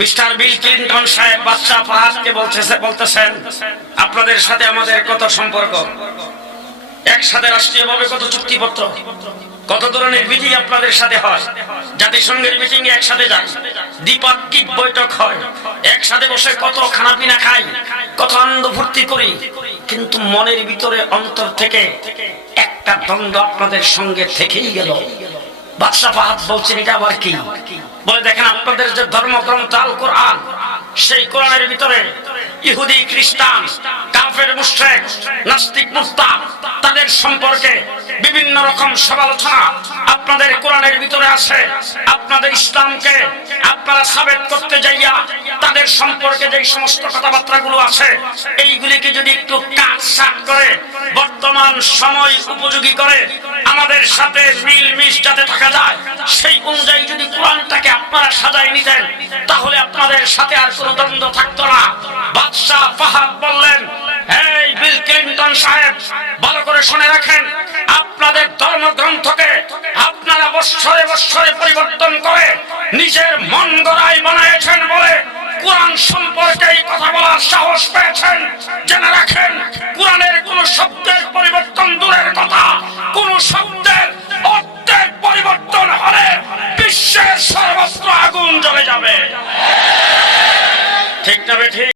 Mister Bill Clinton সাহেব বাদশাহ ফাহাদকে বলতেছেন, আপনাদের সাথে আমাদের কত সম্পর্ক, একসাথে রাষ্ট্রীয়ভাবে কত চুক্তিপত্র, কত ধরনের মিটিং আপনাদের সাথে হয়, জাতিসংঘের মিটিং এ একসাথে যাই, দ্বিপাক্ষিক বৈঠক হয়, একসাথে বসে কত খানাপিনা খাই, কত আনন্দ ফুর্তি করি, কিন্তু মনের ভিতরে অন্তর থেকে একটা দ্বন্দ্ব আপনাদের সঙ্গে থেকেই গেল। বাদশাহ ফাহাদ বলছেন, এটা আবার কি? বলে, দেখেন আপনাদের যে ধর্মগ্রন্থ আল কোরআন, সেই কোরআনের ভিতরে ইহুদি, খ্রিস্টান, কাফের, মুশরিক, নাস্তিক, মুরতাদ তাদের সম্পর্কে বিভিন্ন রকম সমালোচনা আপনাদের কোরআনের ভিতরে আছে। আপনাদের ইসলামকে আপনারা সাবেত করতে যাইয়া তাদের সম্পর্কে যে সমস্ত কথাবার্তাগুলো আছে, এইগুলিকে যদি একটু কাটছাঁট করে বর্তমান সময় উপযোগী করে আমাদের সাথে মিল মিশ যাতে থাকা যায়, সেই অনুযায়ী যদি কোরআনটাকে আপনারা সাজায় নিতেন, তাহলে আপনাদের সাথে আর কোনো দ্বন্দ্ব থাকতো না। বাদশাহ ফাহাদ বললেন, এই বিল ক্লিনটন সাহেব, ভালো করে শুনে রাখেন, আপনাদের ধর্মগ্রন্থকে আপনারা বৎসরে বৎসরে পরিবর্তন করে নিজের মন গড়াই বানিয়েছেন বলে কোরআন সম্পর্কে এই কথা বলার সাহস পেয়েছেন।